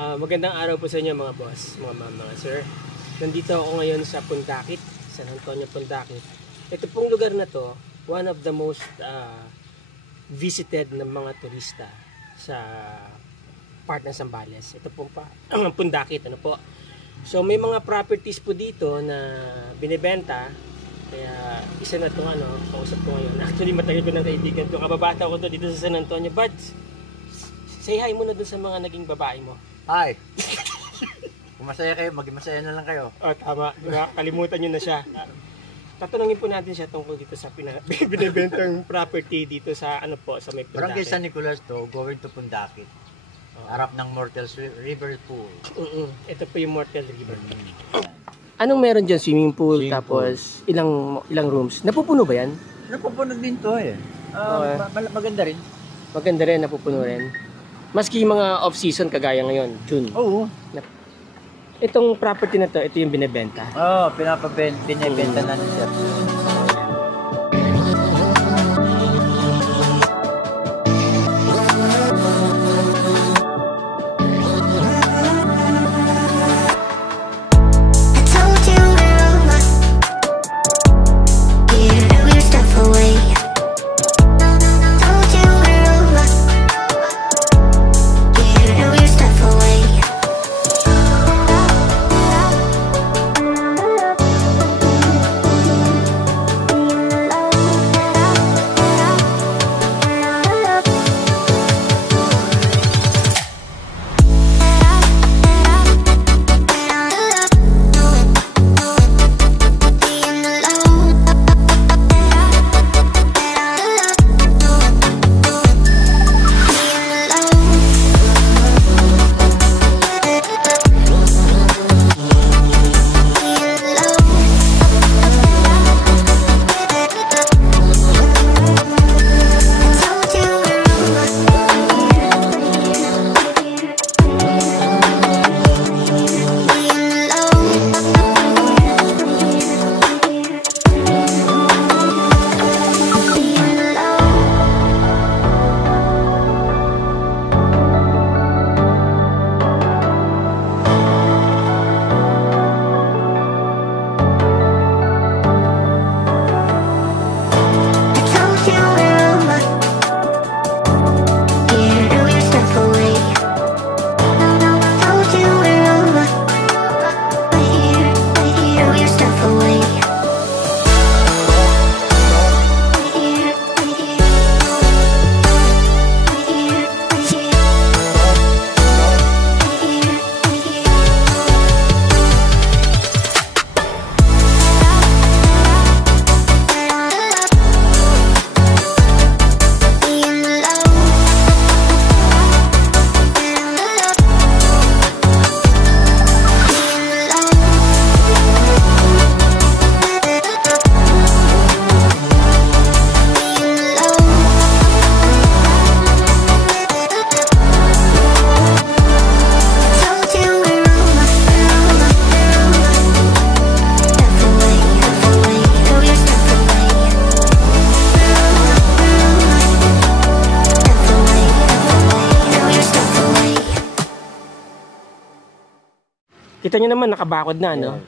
Magandang araw po sa inyo mga boss, mga sir. Nandito ako ngayon sa Pundakit, San Antonio, Pundakit. Ito pong lugar na to, one of the most visited ng mga turista sa part ng Zambales. Ito po pa, Pundakit, ano po. So may mga properties po dito na binebenta. Kaya isa na itong kausap ko ngayon. Actually matagal ko ng kaibigan ko. Kababata ko to dito sa San Antonio. But say hi muna dun sa mga naging babae mo. Hi! Kung masaya kayo, maging masaya na lang kayo. Oh, tama. Kalimutan nyo na siya. Tatanungin po natin siya tungkol dito sa binibentang property dito sa sa may Pundakit. Barangay San Nicolas to, going to Pundakit. Harap ng Mortals River Pool. Ito po yung Mortals River. Anong meron dyan? Swimming pool, tapos ilang rooms. Napupuno ba yan? Napupuno din to eh. Maganda rin. Maganda rin, napupuno rin. Maski mga off-season kagaya ngayon, June. Oo. Itong property na to, ito yung binibenta. Oo, binibenta na niya. Kita nyo naman, nakabakod na, no?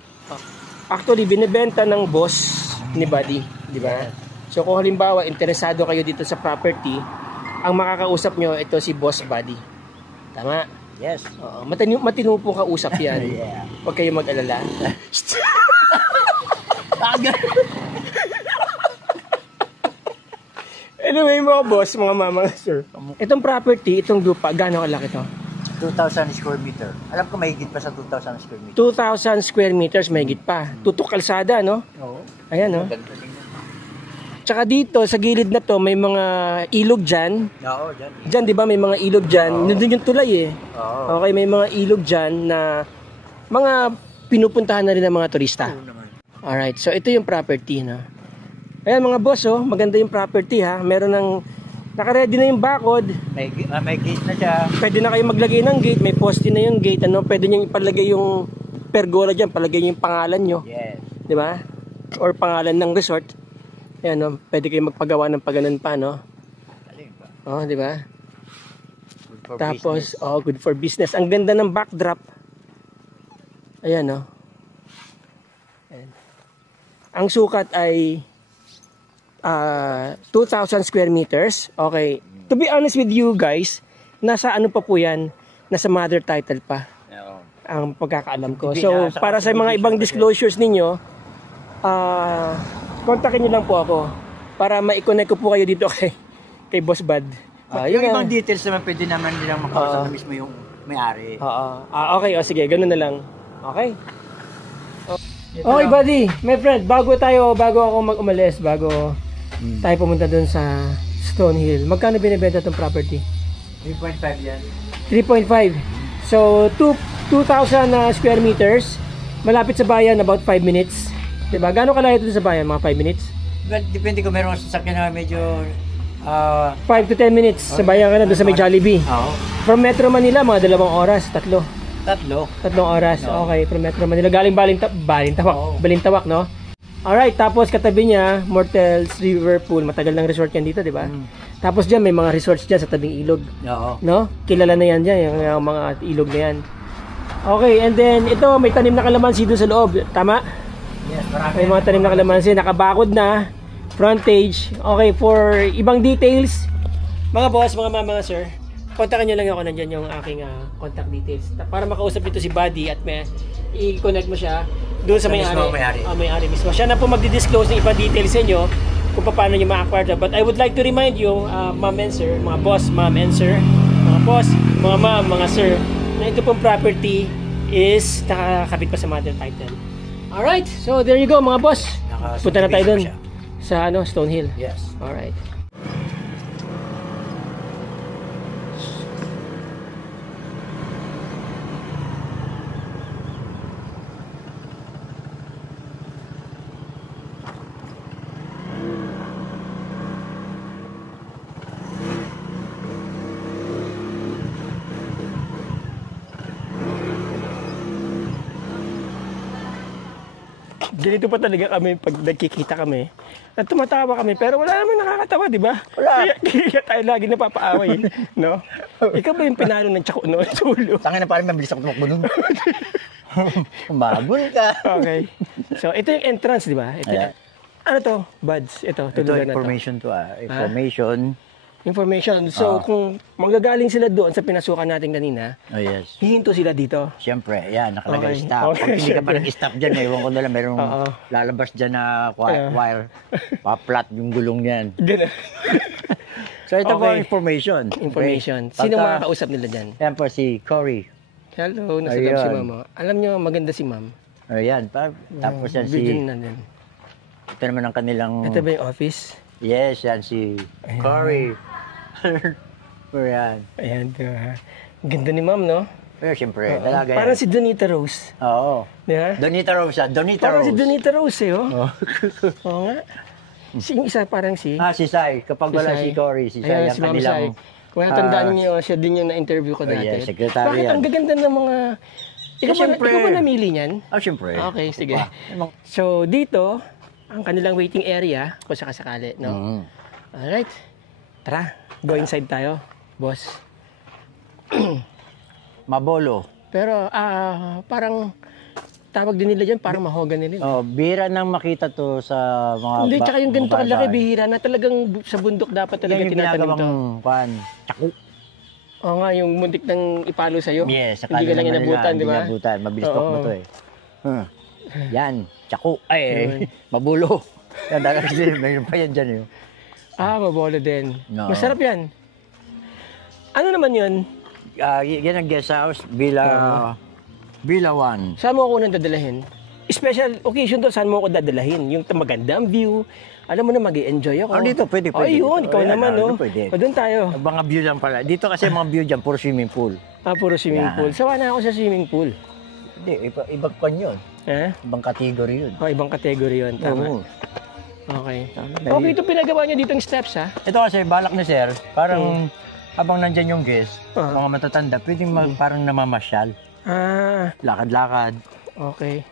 Actually, binibenta ng boss ni Buddy, di ba? So, kung halimbawa, interesado kayo dito sa property, ang makakausap nyo, ito si Boss Buddy. Tama? Yes. Matino pong kausap yan. Yeah. Huwag kayo mag-alala. Anyway, mga boss, mga mama, sir. Itong property, itong lupa, gaano kalaki to? 2,000 square meter. Alam ko mahigit pa sa 2,000 square meter. 2,000 square meters, mahigit pa. Tutok kalsada, no? Oo. Ayan, no? Tsaka dito, sa gilid na to, may mga ilog dyan. Oo, dyan. Dyan, di ba, may mga ilog dyan. Nandun yung tulay, eh. Oo. Okay, may mga ilog dyan na mga pinupuntahan na rin ng mga turista. Oo naman. Alright, so ito yung property, no? Ayan, mga boss, oh. Maganda yung property, ha? Meron ng naka-ready na yung bakod. May gate na siya. Pwede na kayo maglagay ng gate. May poste na yung gate. Ano? Pwede nyo ipalagay yung pergola dyan. Palagay nyo yung pangalan nyo. Yes. Di ba? Or pangalan ng resort. Ayan, no? Pwede kayo magpagawa ng paganon pa, no? Galing ba? Oh, di ba? Good for Tapos, business. good for business. Ang ganda ng backdrop. Ayan, no? Ayan. Ang sukat ay 2,000 square meters. Okay. To be honest with you guys, nasa ano pa po yan? Nasa mother title pa. Oo. Ang pagkakaalam ko. Hindi, So, sa para sa mga ibang disclosures ninyo, kontakin nyo lang po ako para ma-connect ko po kayo dito kay Boss Bud. Yung ibang details naman pwede naman nilang makausap na mismo yung may-ari. Okay, sige, ganun na lang. Okay. Okay, buddy. My friend, bago ako umalis, bago tayo pumunta dun sa Stonehill, magkano binibenta itong property? 3.5 yan. 3.5. So, 2,000 square meters. Malapit sa bayan, about 5 minutes. Diba? Gano'ng kalayo ito sa bayan? Mga 5 minutes? But depende kung meron sasakyan na medyo... 5 to 10 minutes. Sa bayan ka na, doon sa may Jollibee. Oo. From Metro Manila, mga 2 oras. 3 oras. No. Okay, from Metro Manila. Galing Balintawak, no? Alright, tapos katabi niya, Mortels River Pool. Matagal ng resort yan dito, di ba? Tapos dyan, may mga resorts dyan sa tabing ilog. Oo. No? Kilala na yan dyan, yung mga ilog na yan. Okay, and then ito, may tanim na kalamansi doon sa loob. Tama? Yes, marami. May mga tanim na kalamansi. Nakabakod na. Frontage. Okay, for ibang details, mga boss, mga mama, mga sir, kontakin nyo lang ako, nandyan yung aking contact details. Para makausap nito si Buddy at may i-connect mo siya doon sa may-ari. May-ari mismo. Siya na po magdi-disclose ng ibang details sa inyo kung paano nyo ma-acquire. But I would like to remind you, ma'am and sir, mga boss, ma'am and sir, mga boss, mga ma'am, mga sir, na ito pong property is nakakabit pa sa mother title. Alright, so there you go mga boss. Punta na tayo doon sa Stonehill. Yes. Alright. Ganito pa talaga kami pag nagkikita kami. At tumatawa kami pero wala naman nakakatawa, di ba? Wala. Kaya tayo lagi napapaaway, no? Ikaw ba yung pinalo ng tsako noon sa ulo? Tangin na parang mabilis ako tumakbo nun. Umabol ka. Okay. So ito yung entrance, di ba? Ito. Ayan. Ano to? Buds. Ito, Ito tulugan na to. information to Information. Information. So kung manggagaling sila doon sa pinasukan natin kanina, Oh yes. hihinto sila dito. Siyempre, yan, nakalagay Okay. stop. Okay, Pag hindi ka pa syempre. nag-stop dyan, ewan ko na lang, merong Oo. lalabas dyan na wire. Pa-flat yung gulong yan. Ganun. So ito po Okay. ang information. Information. Okay. Sino Pagka- makakausap nila dyan? Yan po si Cory. Hello, nasa loob si Ayun. mama. Alam nyo, maganda si ma'am. Ayan. Tapos yan Virgin si... na din. Ito naman ang kanilang... Ito ba yung office? Yes, yan si Cory. Ayan. Ayan, diba? Ganda ni ma'am, no? Pero siyempre, Oo. talaga Parang yan. si Donita Rose. Oo. Di ba? Donita Rose siya. Donita Parang Rose. si Donita Rose, eh, oh. Oh. Oo nga. Yung isa parang si... Si Sai. Kapag wala Sai. si Cory, si Ayan, Sai ang si Ma'am kanilang... Sai. Kung natandaan niyo, siya din yung na-interview ko Oh, dati. yes, secretary Bakit yan. ang gaganda ng mga... Siyempre. Ikaw ba namili niyan? Siyempre. Okay, sige. Emang- So, dito, ang kanilang waiting area, kung sakasakali, no? Mhm. Alright. Tara, go inside tayo, boss. Mabolo. Pero, parang, tawag din nila dyan, parang mahogany rin. Oh, bira nang makita to sa mga... Hindi, tsaka yung ganito mga kalaki, babae. bihira na talagang sa bundok dapat talaga Yan yung tinatanim to. ginagawang kwan, tsaku. Oo nga, yung muntik ng ipalo sa'yo. Yes, Hindi ka lang inabutan, di ba? Inabutan, mabilis Oo. mo to eh. Yan, tsaku. Ay, mabulo. Yan, dahil kasi mayroon pa yan dyan eh. Mabolo din. No. Masarap yan. Ano naman yun? Yan ang guest house, Villa 1. Saan mo ako unang dadalahin? Special occasion to, saan mo ako dadalahin? Yung magandang view. Alam mo na, mag-i-enjoy ako. Dito, pwede. Ay, yun, ikaw Ayan, naman, no? Pwede. O, doon tayo. Mga view lang pala. Dito kasi mga view dyan, puro swimming pool. Puro swimming Yan. pool. Sawa na ako sa swimming pool. Hindi, ibang kwan yun. Ibang category yun. Ibang category yun. Tama. Oo. Okay. Okay, ito pinagawa niyo dito ng steps, ha? Ito kasi, balak ni sir, parang habang nandyan yung guest, Ah. mga matatanda, pwedeng parang namamasyal. Lakad-lakad. Okay.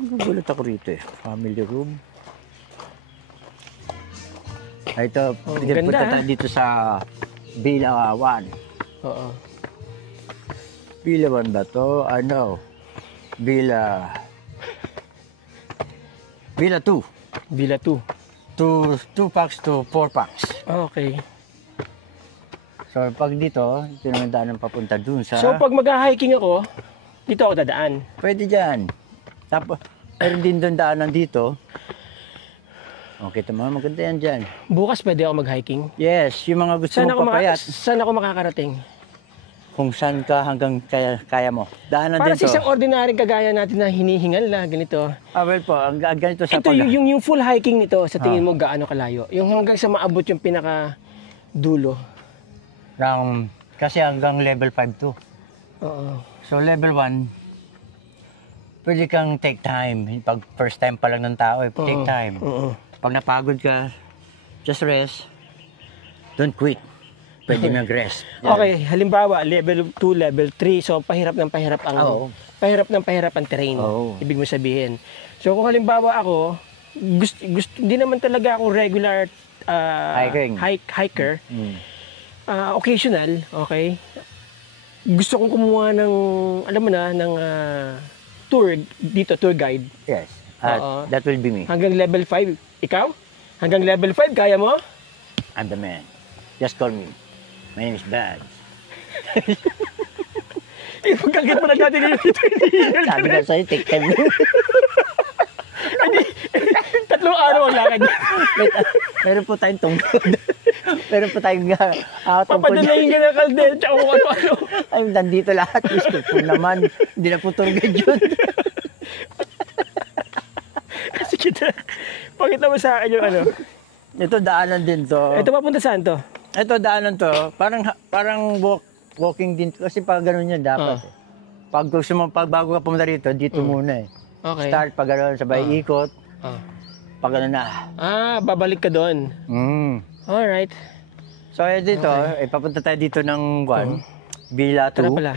Gulat ako rito eh. Family room. Ito, ganda, punta tayo dito sa Bila 1. Oo. Bila 1 ba to? Ano? Bila 2. Villa 2. 2 packs to 4 packs. Okay. So pag dito, ito naman daan ng papunta dun sa... So pag mag-hiking ako, dito ako dadaan. Pwede dyan. Tapos, meron din doon daanan dito. Okay, tama, maganda yan dyan. Bukas pwede ako mag-hiking. Yes, yung mga gusto mo papayat. Saan ako makakarating? Kung saan ka hanggang kaya mo. Daanan Para din sa to. isang ordinaryong kagaya natin na hinihingal na ganito. Well po, ganito sa Ito yung full hiking nito, sa tingin mo gaano kalayo? Yung hanggang sa maabot yung pinaka dulo. Kasi hanggang level 5 to. Oo. So level 1, pwede kang take time. Pag first time pa lang ng tao, take time. Oo. Pag napagod ka, just rest. Don't quit. Pwede mag-rest. Yan. Okay, halimbawa, level 2, level 3, so pahirap ng pahirap ang terrain. Oo. Ibig mo sabihin. So kung halimbawa ako, gusto hindi naman talaga ako regular hiker. Occasional, okay? Gusto kong kumuha ng, alam mo na, ng tour guide. Yes. Oo. That will be me. Hanggang level 5. Ikaw? Hanggang level 5, kaya mo? I'm the man. Just call me. My name is Bad. Pagkakit mo na natin yung dito. Sabi na sa'yo, take time. 3 araw ang lakad. Meron po tayong tungkod. Meron po tayong tungkod. Papadalayin ka ng kaldero tsaka kung ano-ano. Ay, nandito lahat. Gusto po naman. Hindi na po tour guide yun. Sige na. Pakita mo sa akin yung ano. Ito, daanan din to. Ito papunta saan to? Ito, daanan to. Parang walking din. Kasi pag gano'n yan, dapat. Eh. Pag gusto mo, bago ka pumunta rito, dito muna eh. Okay. Start pag gano'n, sabay ikot. Pag gano'n na. Babalik ka doon. Alright. So, dito, papunta tayo dito ng Bila 2. Tara pala.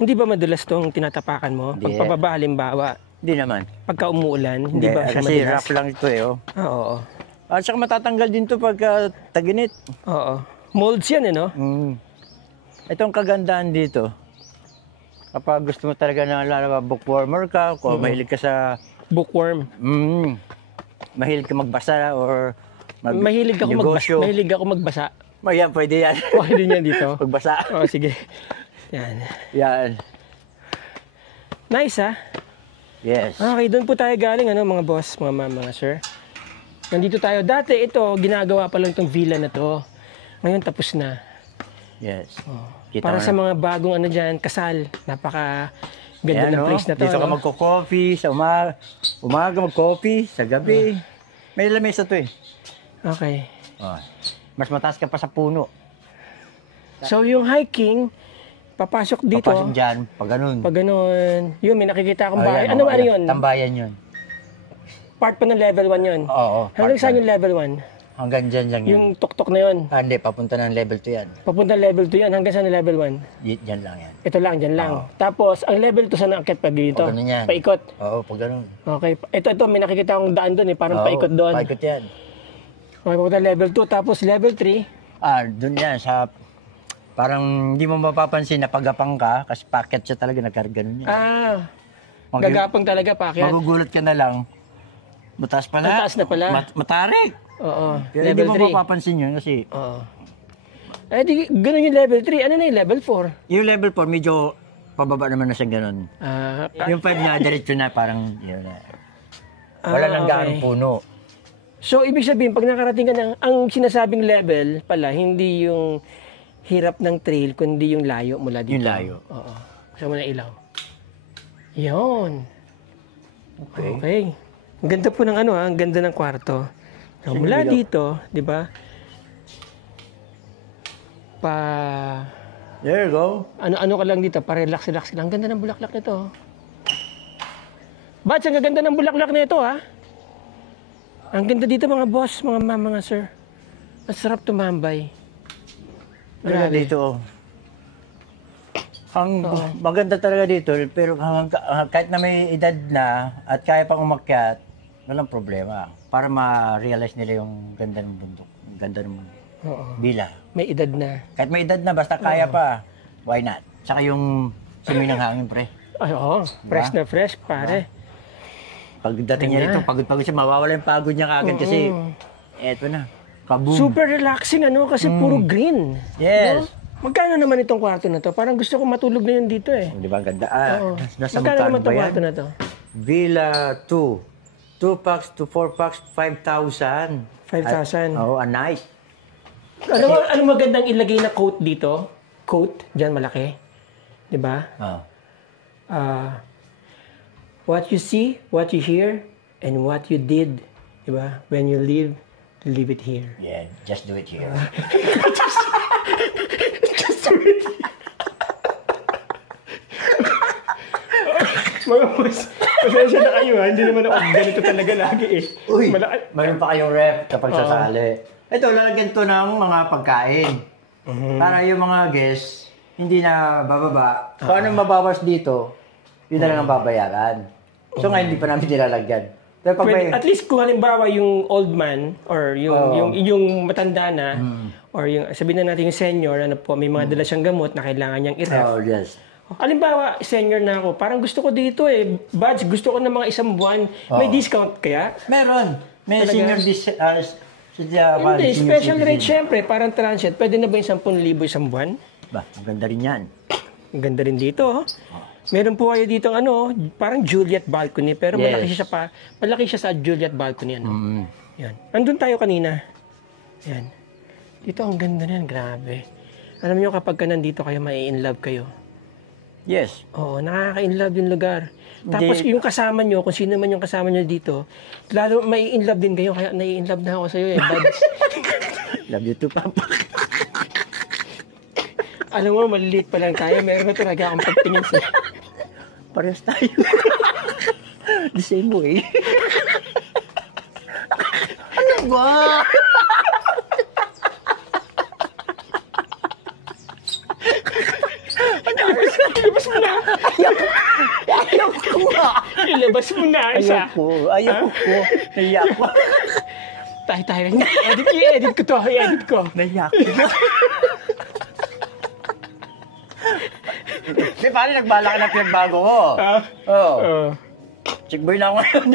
Hindi ba madulas tong tinatapakan mo? Hindi. Pagpababa, halimbawa, Hindi naman. pagka umuulan, hindi ba siya Kasi madulas? rough lang ito eh. Oh. Oo. At saka matatanggal din to pagka taginit. Oo. Molds yan eh, no? Itong kagandahan dito, kapag gusto mo talaga na bookwormer ka, kung mahilig ka sa... Bookworm. Mahilig ka magbasa or Mahilig ako magbasa. Yan, pwede yan. Pwede niyan dito. Magbasa. Sige. Yan. Yan. Nice, ha? Yes. Okay, doon po tayo galing, ano, mga boss, mga ma'am, mga sir. Nandito tayo. Dati ito, ginagawa pa lang itong villa na to. Ngayon, tapos na. Yes. Para sa mga bagong ano dyan, kasal. Napaka ganda ng place na to. Dito ka magko-coffee, sa umaga mag-coffee, sa gabi. May lamesa to eh. Okay. Mas mataas ka pa sa puno. So, yung hiking, papasok dito. Papasok dyan, pag ganun. Pag ganun. Yun, may nakikita akong bahay. Ano yun? Tambayan yun. Part pa ng level 1 yun? Oo. Hanggang saan yung level 1? Hanggang dyan lang yun. Yung tuktok na yun? Hindi, papunta ng level 2 yan. Papunta level 2 yan. Hanggang saan yung level 1? Dyan lang yan. Ito lang, dyan lang. Tapos, ang level 2 saan nakakit pag dito? Pag ganun yan. Paikot? Oo, pag ganun. Okay. Ito, may nakikita akong daan doon eh. Parang paikot doon. Paikot yan. Okay, papunta level 2. Tapos, level 3. Doon yan sa... Parang hindi mo mapapansin na pagapang ka kasi packet siya talaga, nagkarganon yan. Gagapang talaga, packet. Magugulat ka na lang. Mataas pala. Mataas na pala. Matarik. Oo. Pero hindi mo mapapansin yun kasi... Oo. Di, ganun yung level 3. Ano na yung level 4? Yung level 4, medyo pababa naman na siya ganun. Yung 5 na, diretso na, parang yun na. Wala nang gaano puno. So, ibig sabihin, pag nakarating ka ng, ang sinasabing level pala, hindi yung hirap ng trail, kundi yung layo mula dito. Yung layo. Oo. Gusto mo na ilaw. Yun. Okay. Ang ganda po ng ang ganda ng kwarto. So, mula dito, di ba? There you go. Ano ka lang dito, pa-relax-relax lang. Ang ganda ng bulaklak nito. Bats, ang ganda ng bulaklak nito, ha? Ang ganda dito, mga boss, mga ma'am, mga sir. Ang sarap tumambay. Grabe. Dito. Maganda talaga dito, pero kahit na may edad na at kaya pang umakyat, walang problema. Para ma-realize nila yung ganda ng bundok. Ganda ng Oo. Villa. May edad na. Kahit may edad na, basta kaya pa, why not? Saka yung simoy ng hangin, pre. Ay, oo. Fresh na fresh, pare. Pagdating niya rito, pagod-pagod siya, mawawala yung pagod niya kagad kasi eto na, kaboom. Super relaxing kasi puro green. Yes. No? Magkano naman itong kwarto na to? Parang gusto ko matulog na yun dito eh. Di ba, ang ganda? Nasa Magkano naman magkano ba itong yan? kwarto na to? Villa 2. 2 packs to 4 packs, 5,000. 5,000. Oo, a night. Ano magandang ilagay na quote dito? Quote, dyan malaki. Di ba? Oh. What you see, what you hear, and what you did. Di ba? When you leave it here. Yeah, just do it here. Mga boss, pasensya na kayo Hindi naman ako ganito talaga lagi eh. Uy, mayroon pa kayong ref kapag sasali. Ito, lalagyan to ng mga pagkain. Para yung mga guests, hindi na bababa. Kung anong mabawas dito, yun na lang ang babayaran. So nga, hindi pa namin nilalagyan. Pero pag may... At least kung halimbawa yung old man or yung matanda na or yung sabihin na natin yung senior, may mga dala siyang gamot na kailangan niyang i-ref. Oh, yes. Halimbawa, senior na ako, parang gusto ko dito Badge, gusto ko ng mga isang buwan. May discount kaya? Meron. May Talaga? Hindi, special rate syempre, parang transient. Pwede na ba yung 10,000 isang buwan? Ba, ang ganda rin yan. Ang ganda rin dito. Meron po kayo dito parang Juliet balcony, pero malaki siya sa Juliet balcony. Yan. Andun tayo kanina. Yan. Dito ang ganda niyan, grabe. Alam niyo kapag nandito kayo, mai-inlove kayo. Yes. Oo, nakaka-inlove yung lugar. Tapos yung kasama nyo, kung sino man yung kasama nyo dito, lalo mai-inlove din kayo, kaya nai-inlove na ako sa'yo Buds. Love you too, Papa. Alam mo, maliliit pa lang tayo, meron na talaga akong pagtingin sa'yo. Parehas tayo. The same way. Ano ba? Ilabas mo na! Ayoko nga. Ilabas mo na, isa. Ayoko. Naiyak ko. Tayo. I-edit ko to. I-edit ko. Naiyak ko. Di paano nagbala ka ng pinagbago ko? Oo. Chick boy na ako ngayon.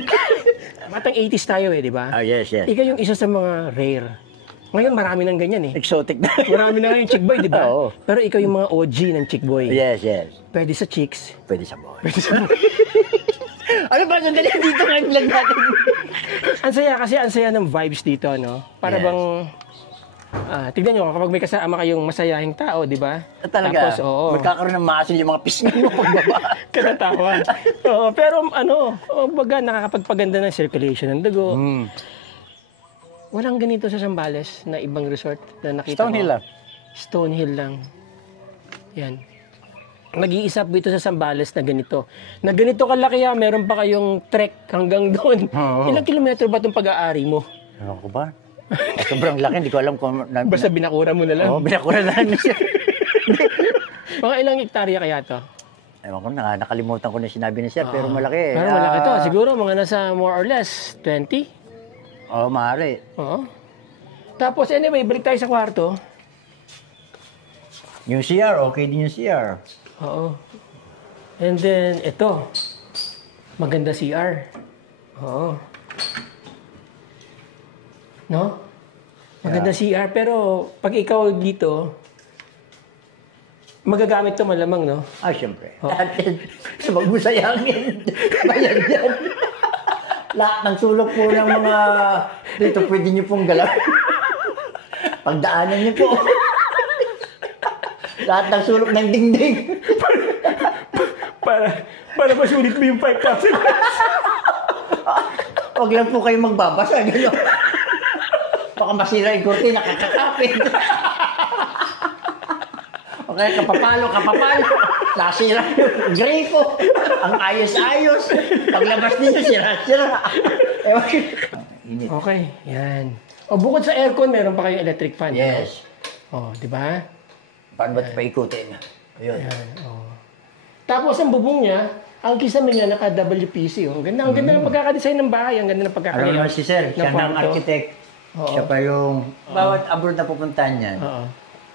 Matang 80s tayo di ba? Yes. Ikaw yung isa sa mga rare. Ngayon marami nang ganyan Exotic na. Marami na ngayon chick boy, di ba? Oo. Pero ikaw yung mga OG ng chick boy. Yes. Pwede sa chicks. Pwede sa boy. Ano ba? Sandali dito ngayon lang natin. Ang saya ng vibes dito, no? Para Yes. bang... tignan nyo, kapag may kasama kayong masayahing tao, di ba? Talaga? Tapos, oo. Magkakaroon ng muscle yung mga pisngi mo pagbaba. Kanatawa. Oo, pero baga nakakapagpaganda ng circulation ng dugo. Walang ganito sa Zambales na ibang resort na nakita Stonehill lang. Stonehill lang. Yan. Nag-iisa po ito sa Zambales na ganito. Na ganito kalaki meron pa kayong trek hanggang doon. Ilang kilometro ba itong pag-aari mo? Ano ko ba? Sobrang laki, hindi ko alam kung... Basta binakura mo na lang. Oo, binakura na lang siya. Mga ilang hektarya kaya to? Ewan ko, nakalimutan ko na sinabi na siya, pero malaki. Pero malaki to. Siguro mga nasa more or less 20. Oo, maaari. Oo. Tapos anyway, balik tayo sa kwarto. Yung CR, okay din yung CR. Oo. And then, ito. Maganda CR. Oo. No? Maganda CR. Pero, pag ikaw dito, magagamit to malamang, no? Siyempre. Sa magbusayangin. Bayan yan. Lahat ng sulok po ng mga dito, pwede niyo pong galaw. Pagdaanan niyo po. Lahat ng sulok ng dingding. Para masulit mo yung 5,000. Huwag lang po kayo magbabasa. Gano'n. Baka masira yung kurti, nakakakapit. Okay, kapapalo. Nasira yung gripo. Ang ayos-ayos. Paglabas ninyo, sira-sira. Okay, yan. Bukod sa aircon, meron pa kayong electric fan. Yes. Di ba? Paano ba ito paikutin? Ayun. Yan, Tapos ang bubong niya, ang kisame niya naka-WPC. Ang ganda ng pagkakadesign ng bahay. Ang ganda ng pagkakadesign. Alam mo si Sir, siya ng architect. Oo. Siya pa yung, bawat abroad na pupuntahan niyan, Oo.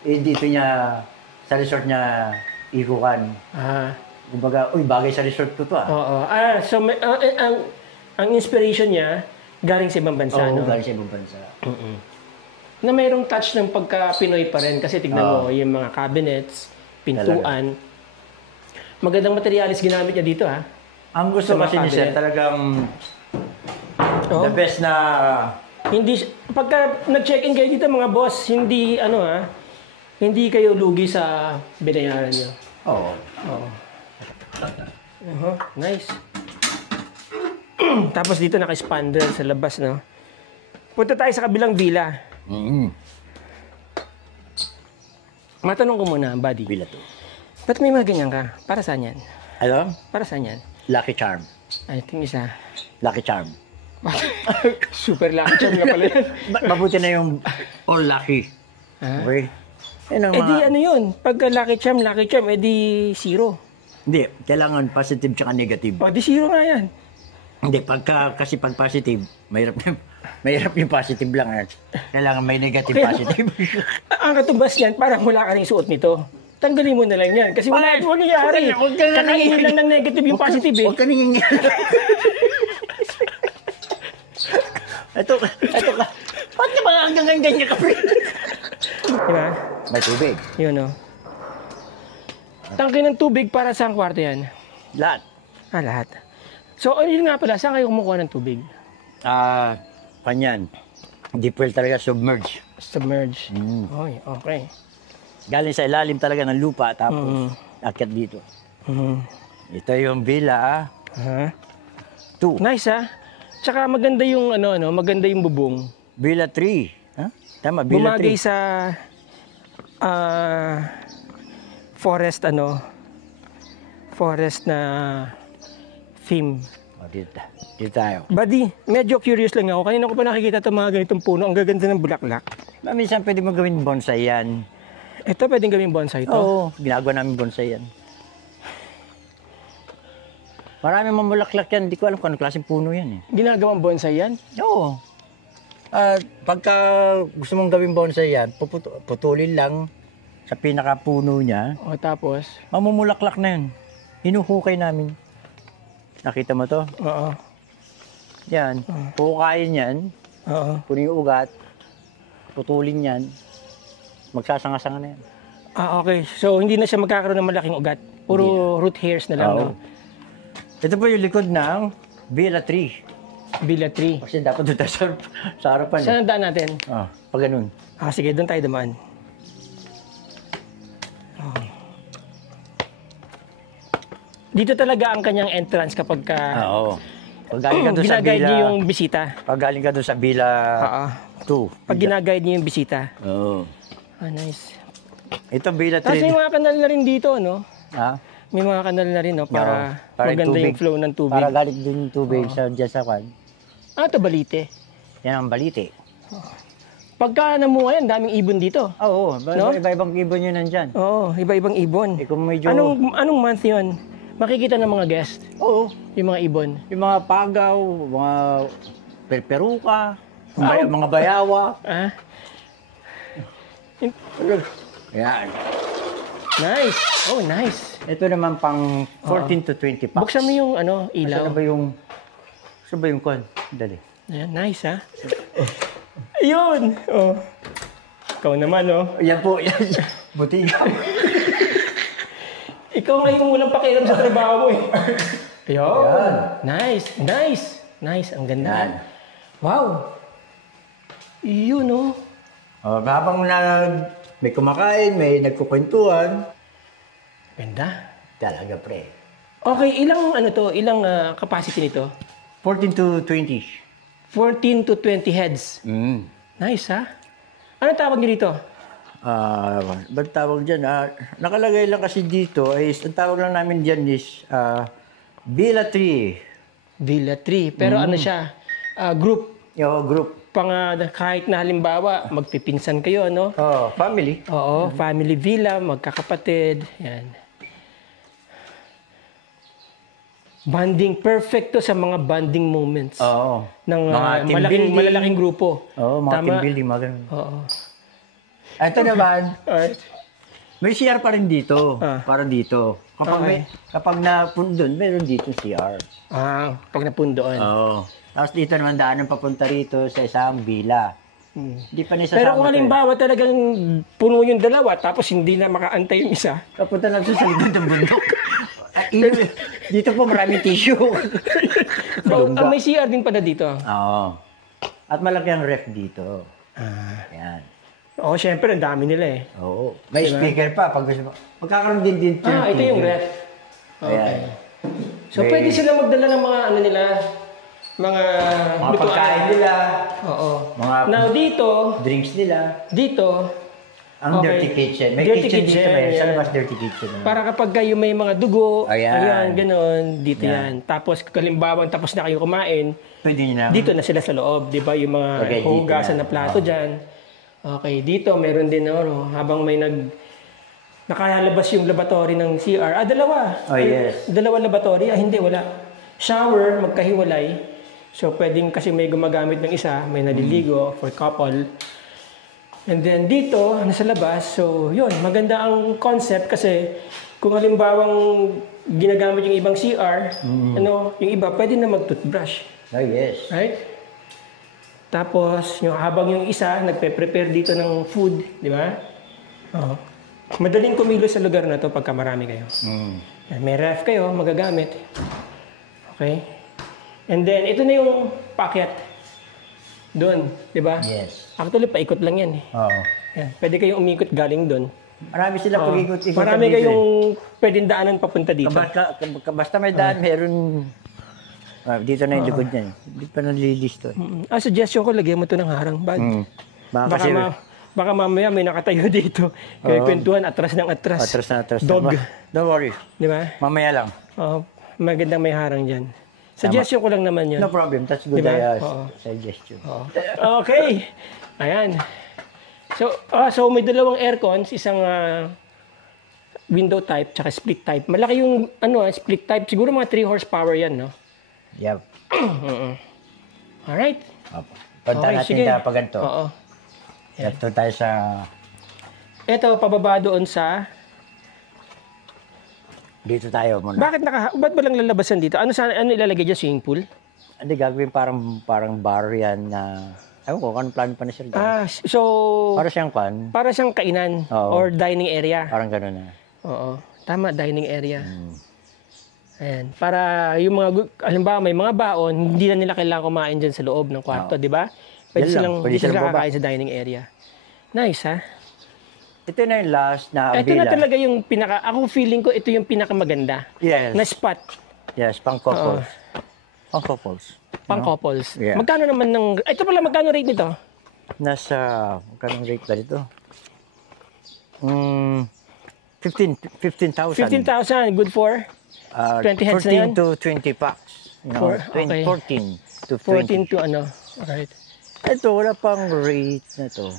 dito niya, sa resort niya, ikukan. Ah. Kumbaga, uy, bagay sa resort ko to Oo. So ang inspiration niya galing sa ibang bansa, Oo, no? galing sa ibang bansa. Na mayroong touch ng pagka-Pinoy pa rin kasi tignan mo yung mga cabinets, pintuan. Magandang materialis ginamit niya dito, ha? Ang gusto Sa mga kasi ni Sir, cabinet. talagang the best na... Hindi pagka nag-check-in kayo dito mga boss, hindi hindi kayo lugi sa binayaran niyo. Oo. Nice. Tapos dito naka-spandrel sa labas, no? Punta tayo sa kabilang villa. Matanong ko muna, buddy. Bila to. Ba't may mga ganyan ka? Para saan yan? Ano? Para saan yan? Lucky Charm. Ay, ito yung isa. Lucky Charm. Super lucky charm nga pala yan. Mabuti na yung all lucky. Okay? Yan ang Eh di ano yun? Pagka lucky charm, edi zero. Hindi, kailangan positive tsaka negative. O, di zero nga yan. Hindi, kasi pag positive, mahirap yung positive lang. Kailangan may negative positive. Ang katumbas niyan, parang wala ka rin suot nito. Tanggalin mo na lang yan. Kasi wala nangyayari. Kakainin lang ng negative yung positive eh. Huwag ka nangyayari. Ito ka. Ba't ka ba hanggang ganyan ka, friend? Diba? May tubig. Yun o. Tangke ng tubig para sa kwarto yan? Lahat. Lahat. So, yun nga pala, saan kayo kumukuha ng tubig? Panyan. Deep well talaga, submerge. Submerge. Oy, okay. Galing sa ilalim talaga ng lupa, tapos akyat dito. Ito yung villa, 2. Nice, ha? Tsaka maganda yung, maganda yung bubong. Villa 3. Huh? Tama, Villa 3. Bumagay sa forest na theme. Dito tayo. Buddy, medyo curious lang ako. Kanina ko pa nakikita itong mga ganitong puno. Ang gaganda ng bulaklak. Minsan pwede mo gawin bonsai yan. Ito pwedeng gawing bonsai ito? Oo, ginagawa namin bonsai yan. Marami mamulaklak yan. Hindi ko alam kung anong klaseng puno yan eh. Ginagawang bonsai yan? Oo. Pagka gusto mong gawin bonsai yan, putulin lang sa pinakapuno niya. O tapos? Mamumulaklak na yun. Hinuhukay namin. Nakita mo to? Oo. Yan. Hukayin yan. Oo. Kunin yung ugat. Putulin yan. Magsasanga-sanga na yan. Okay. So, hindi na siya magkakaroon ng malaking ugat. Puro root hairs na lang, no? Ito po yung likod ng Villa 3. Villa 3. Kasi dapat doon tayo sa harapan. Saan ang daan natin? Pag ganun. Sige, doon tayo dumaan. Dito talaga ang kanyang entrance kapag ka... Oo. Pag galing ka doon sa ginaguide Villa... niyo yung bisita. Pag galing ka doon sa Villa 2. Pag ginaguide niyo yung bisita. Oo. Nice. Ito Villa 3. Tapos may mga kanal na rin dito, no? May mga kanal na rin, no? Para maganda yung flow ng tubig. Para galing din yung tubig sa dyan sa kwan. Ito balite. Yan ang balite. Pagka namunga yan, daming ibon dito. Oo. Iba-ibang ibon yun nandyan. Oo, iba-ibang ibon. Kung medyo... Anong month yun? Makikita ng mga guest? Oo. Yung mga ibon? Yung mga pagaw, mga peruka, mga bayawa. Yan. Nice. Oh, nice. Ito naman pang 14 to 20 packs. Buksan mo yung ilaw. Saan ba yung kwan? Dali. Ayan, nice, ha? Ayun! Oh. Ikaw naman, oh. Yan po, yan. Buti ka. Ikaw ngayon walang pakialam sa trabaho mo, eh. Ayun. Nice. Nice. Nice. Ang ganda. Yan. Wow. Yun, oh. Habang may kumakain, may nagkukwentuhan. Ganda. Talaga, pre. Okay, ilang capacity nito? 14 to 20. 14 to 20 heads. Nice, ha? Ano tawag niyo dito? Ba't tawag dyan? Nakalagay lang kasi dito, ang tawag lang namin dyan is Villa 3. Villa 3. Pero ano siya? Group. Group. Kahit na halimbawa, magpipinsan kayo, no? Family. Oo, family villa, magkakapatid. Yan. Bonding, perfect to sa mga bonding moments. Oo. Ng Mga team building. malalaking grupo. Oo, mga Tama. team building, mga ganun. Oo. Ito naman, Alright. may CR pa rin dito. Para dito. Okay. Kapag doon, meron dito CR. Pag napundoan. Oo. Tapos dito naman daanan papunta rito sa isang villa. Hindi pa nisasama. Pero kung halimbawa talagang puno yung dalawa, tapos hindi na makaantay yung isa. Papunta lang sa likod ng bundok. Dito po maraming tissue. So, may CR din pala dito. Oo. At malaki ang ref dito. Ayan. Oo, syempre, ang dami nila eh. Oo. May speaker pa pag gusto mo. Magkakaroon din dito. Ito yung ref. Ayan. So, pwede sila magdala ng mga ano nila, mga pagkain nila. Oo. Mga Now, dito, drinks nila. Ang Okay. dirty kitchen. May Dirty kitchen dito. kitchen, Sa yan. labas dirty kitchen. para kapag kayo may mga dugo, Ayan. gano'n, dito yan. Tapos, halimbawa, tapos na kayo kumain, Pwede nyo na. dito na sila sa loob, di ba? Yung mga Okay, dito hugasan yan. na plato dyan. Okay, dito meron din habang may nakalabas yung laboratory ng CR. Dalawa. Oh, yes. Dalawa laboratory? Hindi, wala. Shower, magkahiwalay. So, pwedeng kasi may gumagamit ng isa, may naliligo for couple. And then dito, nasa labas, so yun, maganda ang concept kasi kung halimbawang ginagamit yung ibang CR, yung iba pwede na mag-toothbrush. Oh, yes. Right? Tapos, habang yung isa, nagpe-prepare dito ng food, di ba? Madaling kumilos sa lugar na to pagka marami kayo. May ref kayo, magagamit. Okay? And then, ito na yung packet. Doon, di ba? Yes. Actually, paikot lang yan eh. Oo. Yan. Pwede kayong umikot galing doon. Marami sila pag-ikot-ikot. Marami kayong pwedeng daanan papunta dito. Basta may daan, meron. Dito na yung likod niyan. Hindi pa nalilisto. Suggestion ko, lagyan mo to ng harang. Baka mamaya may nakatayo dito. Kaya kwentuhan, atras ng atras. Atras. Dog. Don't worry. Di ba? Mamaya lang. Magandang may harang dyan. Suggestion ko lang naman yun. No problem. That's good Diba? suggestion. Okay. Ayan. So may dalawang aircons, isang window type tsaka split type. Malaki yung split type. Siguro mga 3 horsepower yan, no? Yep. Alright. Punta natin sige. na pag ganito. Oo. Ito tayo sa... Ito, pababa doon sa... Dito tayo muna. Ba't ba lang lalabasan dito? Ano ilalagay dyan? Swimming pool? Hindi, gagawin parang bar yan na... Ewan ko, anong plano pa na sila dyan? So... Para siyang kainan Oo. or dining area. Parang gano'n na. Oo. Tama, dining area. Ayan. Para yung mga, halimbawa may mga baon, hindi na nila kailangan kumain dyan sa loob ng kwarto, di ba? Pwede silang kakain sa dining area. Nice, ha? Ito na yung last na Ito na villa. talaga yung ako feeling ko, ito yung pinakamaganda. Yes. Na spot. Yes, pang couples. Pang couples. Pang couples. Yeah. Magkano naman ito pala, magkano rate nito? Magkano rate ba dito? 15,000. 15,000, good for? 20 heads na yan? 14 to 20 packs. No, Okay. 14 to 14 20. to Alright. Ito, wala pang rate na to.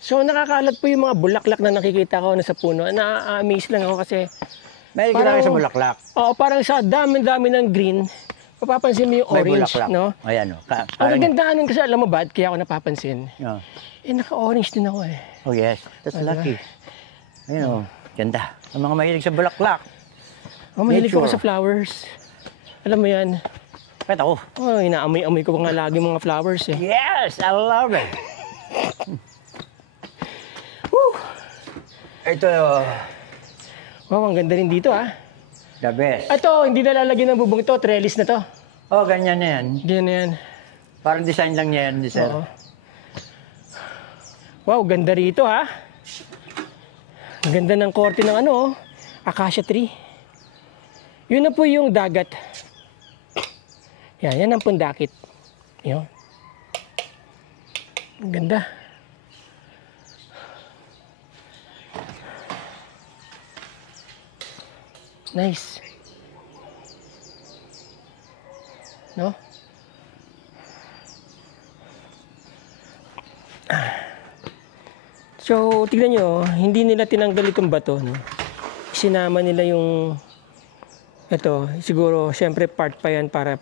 So, nakakalat po yung mga bulaklak na nakikita ko na sa puno. Na-amaze lang ako kasi... May ginagawa sa bulaklak. Oo, parang sa dami-dami ng green, mapapansin mo yung May orange, bulaklak. no? Ayan, o. Ang kagandahan nun kasi, alam mo ba, kaya ako napapansin. Oh. Naka-orange din ako eh. Oh, yes. That's lucky. Ayun, o. Ganda. Ang mga mahilig sa bulaklak. Mahilig ako Nature. sa flowers. Alam mo yan. Kahit ako. Inaamoy-amoy ko nga lagi mga flowers eh. Yes, I love it. Ito, Wow, ang ganda rin dito the best. Ito, hindi na lalagyan ng bubong ito. Trellis na to. Oh, ganyan na yan. Ganyan na yan. Parang design lang niya yan, sir. Oo. Wow, ganda rito Ang ganda ng korte ng acacia tree. Yun na po yung dagat. Yan ang pundakit. Yun. Ang ganda. Nice. No? So, tignan nyo, hindi nila tinanggal itong bato. No? Sinama nila yung Ito, siguro, syempre part pa yan para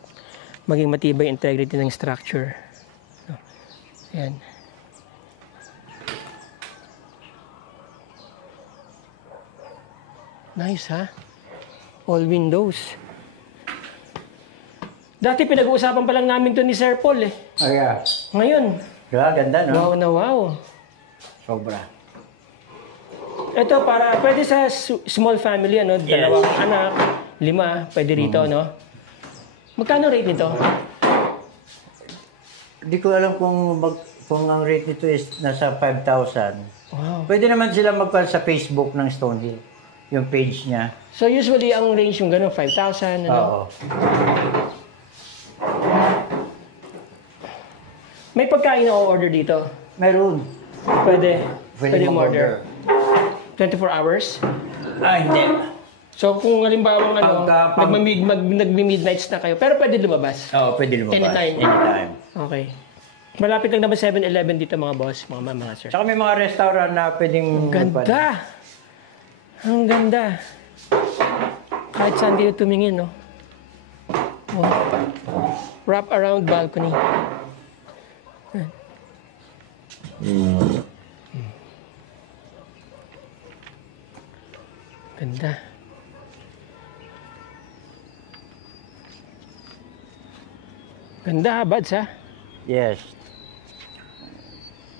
maging matibay integrity ng structure. Ayan. Nice, ha? All windows. Dati pinag-uusapan pa lang namin to ni Sir Paul, eh. Oh, yeah. Ngayon, Diba? Ganda, no? wow na wow. Sobra. Ito, para, pwede sa small family, ano? Dalawang anak, 5, pwede rito, no? Magkano rate nito? Hindi ko alam kung ang rate nito is nasa 5,000. Wow. Pwede naman sila magpal sa Facebook ng Stonehill. Yung page niya. So, usually, ang range yung gano'n, 5,000, ano? Oo. May pagkain na order dito. Meron. Pwede Pwede order. 24 hours. Hindi. So, kung halimbawa, ano, Pag- nagmi-midnights na kayo, pero pwede lumabas. Oo, pwede lumabas. Anytime. Anytime. Okay. Malapit lang naman 7-Eleven dito, mga boss, mga sir. Tsaka may mga restaurant na pwedeng... Ganda! Ang ganda. Kahit saan dito tumingin, no? Oh. Wrap around balcony. Ganda. Ganda, Bads, ha? Yes.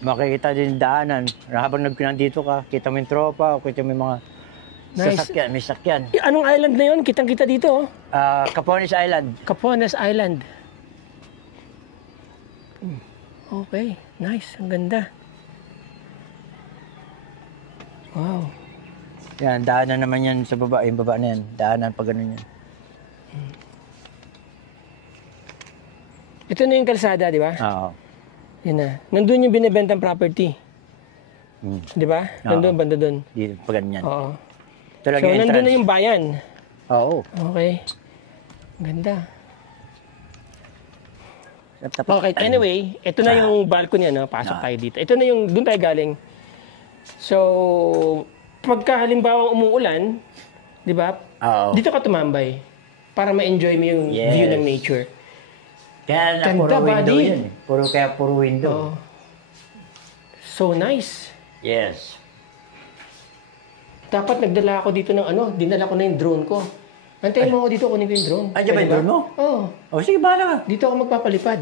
Makikita din daanan. Habang nandito ka, kita mo yung tropa, o kita mo yung mga Nice. sasakyan, may sakyan. Anong island na yun? Kitang-kita dito, oh. Capones Island. Capones Island. Okay, nice. Ang ganda. Wow. Yan, daanan naman yan sa baba. Yung baba na yan. Daanan pa ganun yan. Ito na yung kalsada, di ba? Oo. Yan na. Nandun yung binibentang property. Di ba? Nandun, banda dun. Dito pa ganyan. Oo. Ito lang So, yung nandun entrance. na yung bayan. Oo. Okay. Ganda. At tapat- Okay, anyway, ito na yung balcony, ano? Pasok tayo dito. Ito na yung, doon tayo galing. So, pagka halimbawa umuulan, di ba? Oo. Dito ka tumambay para ma-enjoy mo yung Yes. view ng nature. Kaya na Ganda, puro window buddy. yan. Puro window. Oo. So nice. Yes. Dapat nagdala ako dito ng ano, dinala ko na yung drone ko. Antayin mo ako dito, kunin ko yung drone. Andiyan ba yung Pwede drone mo? Oo. O sige, bahala ka. Dito ako magpapalipad.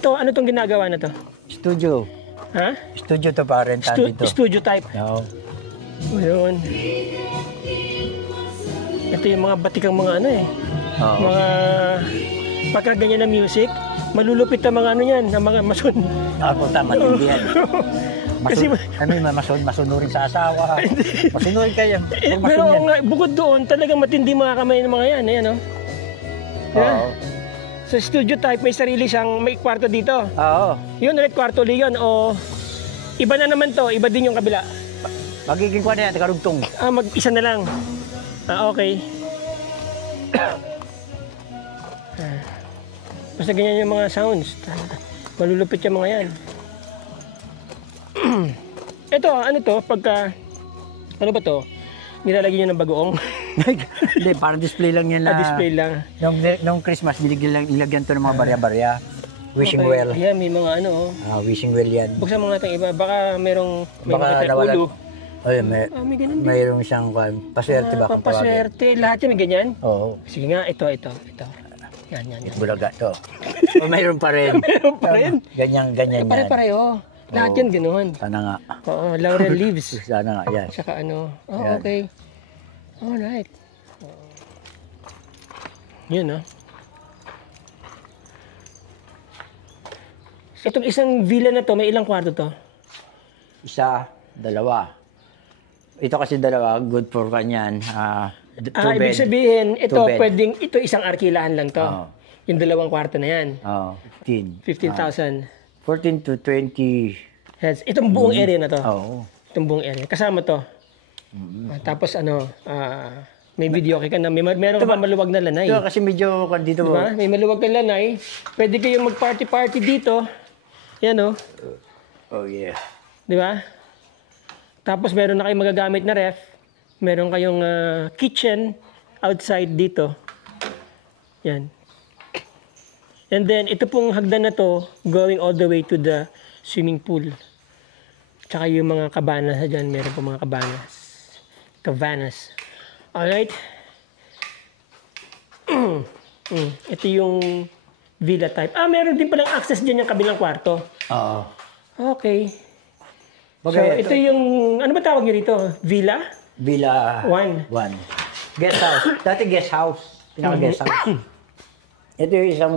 ito, ano tong ginagawa na to? Studio. Ha? Studio to pa, rentahan dito. Studio type. Oo. Ayun. Ito yung mga batikang mga ano eh. Oo. Mga pagka ganyan na music, malulupit ang mga ano yan, ang mga mason. Puta, matindi yan. Kasi Masunurin sa asawa. Masunurin kayo. pero nga, bukod doon, talagang matindi mga kamay ng mga yan. Ayan, no? Diba? Oo. Sa studio type, may sarili siyang, may kwarto dito. Oo. Yun ulit, kwarto ulit yun. O, iba na naman to, iba din yung kabila. Magiging ko na yan, karugtong. Mag-isa na lang. Okay. Basta ganyan yung mga sounds. Malulupit yung mga yan. Ito, ano to? Pagka, ano ba to? Nilalagyan nyo ng bagoong. Hindi, para display lang yan na. Display lang. Nung Christmas, nilagyan to ng mga barya-barya. Wishing Okay. well. Ayan, may mga ano. Wishing well yan. Buksan mo nga itong iba. Baka may Baka makita nawala. ulo. Ay, may May ganun din. mayroong siyang paswerte ba kung tawagin? Pampaswerte. Lahat yan may ganyan. Oo. Sige nga, ito. Yan. Bulaga to. Mayroon pa rin. Meron pa rin. Ganyan yan. Pare-pareho. Lahat yan ganoon. Sana nga. Oo, laurel leaves. Sana nga, yan. Tsaka ano. Oh, Yan. okay. Alright. Yun, no? Itong isang villa na to, may ilang kwarto to? Isa, dalawa. Ito kasi dalawa, good for kanyan. Two Ibig bed. sabihin, ito Two bed. pwedeng, ito isang arkilahan lang to. Oo. Yung dalawang kwarto na yan. 15. 15,000 14 to 20. heads. Itong buong area na to. Oo. Itong buong area. Kasama to. Tapos ano, may video ka na, meron ka pa maluwag na lanay. Ito kasi medyo dito. Diba? May maluwag na lanay. Pwede kayong mag-party-party dito. Yan, oh. Oh yeah. Di ba? Tapos meron na kayong magagamit na ref. Meron kayong kitchen outside dito. Yan. And then, ito pong hagdan na to, going all the way to the swimming pool. Tsaka yung mga cabanas na dyan, meron po mga cabanas. Alright? Ito yung villa type. Meron din palang access dyan yung kabilang kwarto. Oo. Okay. So, Bagay, ito yung, ano ba tawag nyo rito? Villa? Villa One. 1. Guest house. Dati guest house. Pinaka-guest house. Ito yung isang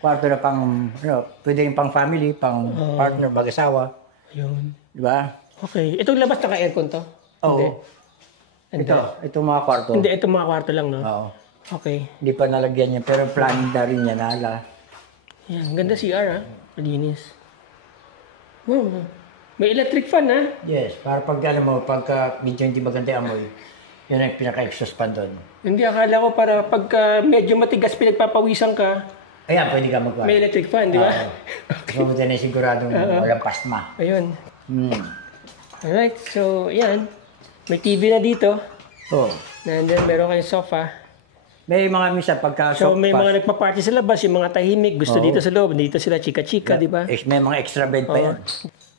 kwarto na pang, pwede yung pang family, pang partner, mag-asawa. Ayun. Di ba? Okay. Itong labas naka-aircon to? Hindi. Oo. Ito mga kwarto. Hindi, itong mga kwarto lang, no? Oo. Okay. Hindi pa nalagyan niya, pero planning na rin niya nala. Yan, ganda CR, ha? Malinis. Wow. May electric fan, ha? Yes, para pag pagka medyo hindi maganda yung amoy, yun ang pinaka-exhaust fan doon. Hindi, akala ko para pagka medyo matigas pinagpapawisan ka, Ayan, pwede ka magwa. may electric fan, di ba? So, buti na siguradong walang pasma. Ayun. Hmm. Alright, so, yan. May TV na dito. Oh. And then, meron kayong sofa. May mga misa pagka So, may mga nagpa-party sa labas, yung mga tahimik, gusto Oo. dito sa loob, dito sila chika-chika, di ba? May mga extra bed pa yan.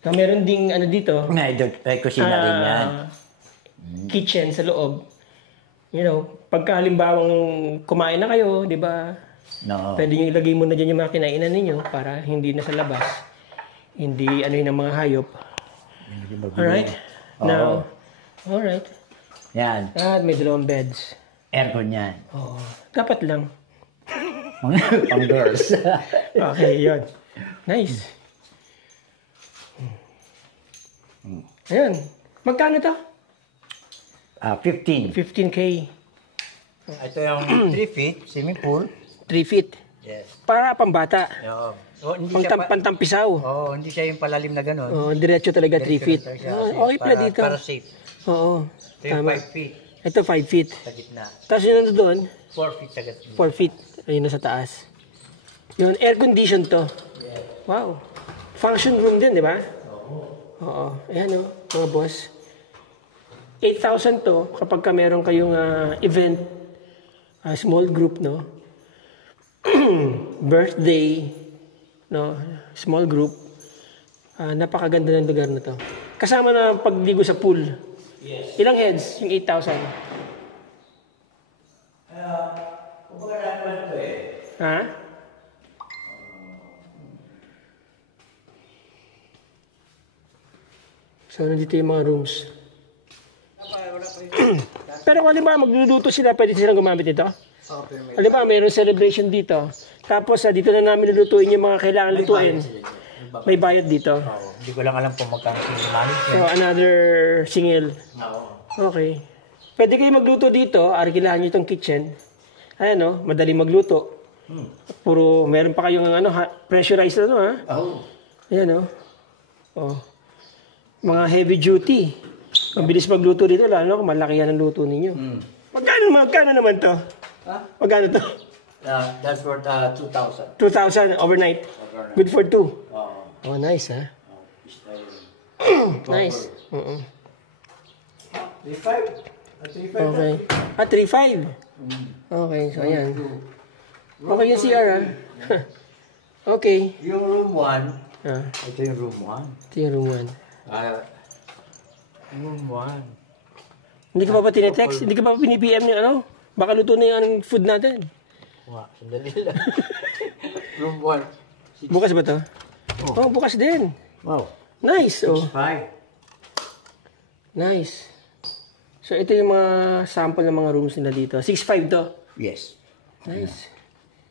So, meron ding ano dito, May kusina rin yan. kitchen sa loob. You know, pagka halimbawang kumain na kayo, di ba? No. Pwede nyo ilagay muna dyan yung mga kinainan ninyo para hindi na sa labas. Hindi ano yun ng mga hayop. Alright? Now, alright. Yan. At may dalawang beds. Aircon yan. Oo. Dapat lang. Pang girls. Okay, yun. Nice. Ayan. Magkano to? 15. 15K. Ito yung 3 feet, swimming pool. 3 feet. Yes. Para pambata. Oo. Oh, hindi Pantampisaw. hindi siya yung palalim na gano'n. Oh, diretso talaga 3 feet. Okay pala dito. Para safe. Oo. Ito yung Tama. 5 feet Ito 5 feet. sa gitna. Tapos yun nando doon, 4 feet sa gitna. 4 feet. Ayun na sa taas. Yun, air condition to. Wow. Function room din, di ba? Oo. Ayan o, mga boss. 8,000 to kapag ka meron kayong event, small group, no? Birthday, no? Small group. Napakaganda ng lugar na to. Kasama na pagligo sa pool. Yes. Ilang heads yung 8,000? Ha? So, nandito yung mga rooms. Pero kung halimbawa magluluto sila, pwede silang gumamit ito? Halimbawa, mayroon celebration dito. Tapos, dito na namin lulutuin yung mga kailangan lutuin. May bayad dito. Hindi ko lang alam kung magkano management. So, another singil. Okay. Pwede kayo magluto dito. Arkilahan nyo itong kitchen. Ayan, no? Madali magluto. Puro, meron pa kayong pressurized na, ha? Ayan, no? Oh. Mga heavy duty. Mabilis magluto dito, lalo kung malaki yan ang luto ninyo. Magkano naman to? Magkano to? That's worth 2,000. 2,000 overnight. Good for 2. Oh, nice, ha? Nice. 3,500. Okay. 3,500. Okay, so ayan. Okay yung CR, ha? Okay. Yung room 1. Ito yung room 1. Ito yung room 1. Room 1. Hindi ka pa tinetext? Hindi ka pa pinipm niyo ano? Baka luto na yung food natin. Sandali lang. Room 1. Bukas ba to? Oh, bukas din. Wow. Nice. Oh. 5. Nice. So, ito yung mga sample ng mga rooms nila dito. 6'5" to? Yes. Nice.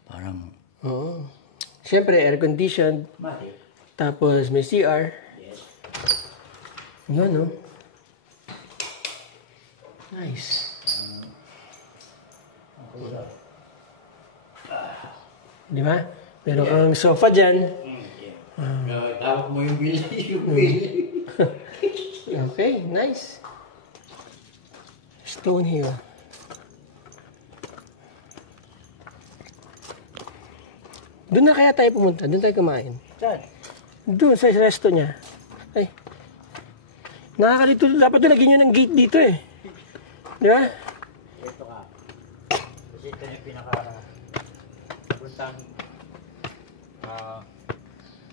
Parang... Oo. Siyempre, air-conditioned. Tapos, may CR. Yes. Yun, no? Nice. Di ba? Meron kang sofa dyan. Tawag mo yung bill. Okay, nice. Stone Hill. Doon na kaya tayo pumunta? Doon tayo kumain? Saan? Doon, sa resto niya. Ay. Nakakalito. Dapat doon lagyan nyo ng gate dito eh. Di ba? Ito ka. Kasi ito yung puntang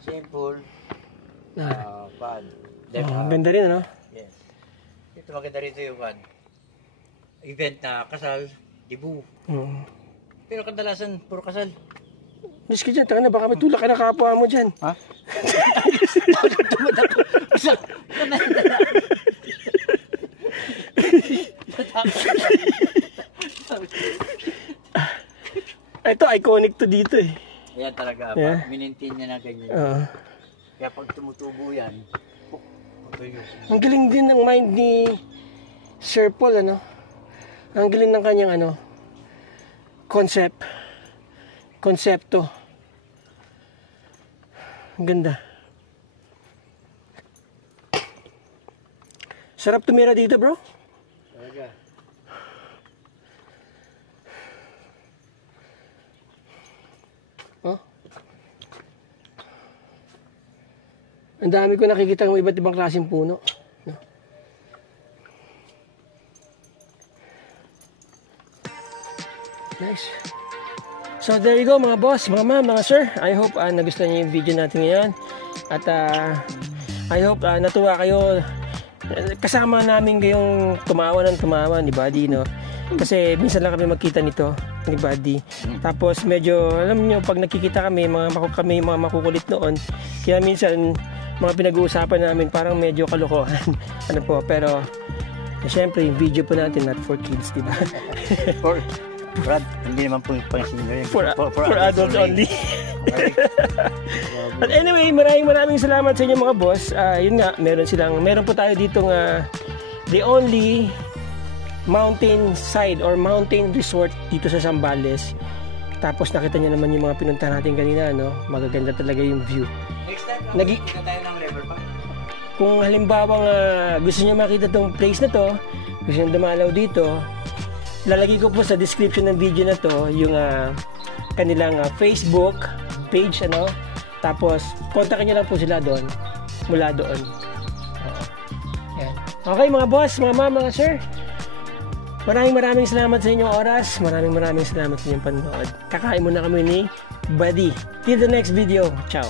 simple. Pan. Oh, ganda rin, ano? Yes. Ito maganda rito yung event na kasal, dibu. Pero kadalasan, puro kasal. Diyos ka dyan, taka na, baka matulak ka na kapwa mo dyan. Ha? Bakit tumatak ko? Ito, iconic to dito eh. Yan talaga, Yeah. minintin niya na ganyan. Kaya pag tumutubo yan, ang galing din ng mind ni Sir Paul, ano? Ang galing ng kanyang, konsepto. Ang ganda. Sarap tumira dito, bro. talaga. Oh. Ang dami ko nakikita ng iba't ibang klaseng puno. No? Nice. So there you go mga boss, mga ma'am, mga sir. I hope nagustuhan niyo yung video natin ngayon. At I hope natuwa kayo. Kasama namin kayong tumawa ni Buddy, no? Kasi minsan lang kami magkita nito ni Buddy. Tapos medyo, alam niyo, pag nakikita kami, mga makukulit noon. Kaya minsan, mga pinag-uusapan namin parang medyo kalokohan. Ano po, pero syempre yung video po natin not for kids, di ba? Hindi naman po pang senior. For adults only. But anyway, maraming salamat sa inyo mga boss. Yun nga, meron po tayo dito nga the only mountain side or mountain resort dito sa Zambales. Tapos nakita niyo naman yung mga pinunta natin kanina, no? Magaganda talaga yung view. Next time, nakikita tayo ng river park. Kung halimbawa gusto niyo makita tong place na to, gusto niyo dumalaw dito, lalagay ko po sa description ng video na to yung kanilang Facebook page, ano. Tapos kontakin niyo lang po sila doon, mula doon. Yan. Okay mga boss, mga ma'am, mga sir. Maraming salamat sa inyong oras. Maraming salamat sa inyong panonood. Kakain muna kami ni Buddy. Till the next video. Ciao.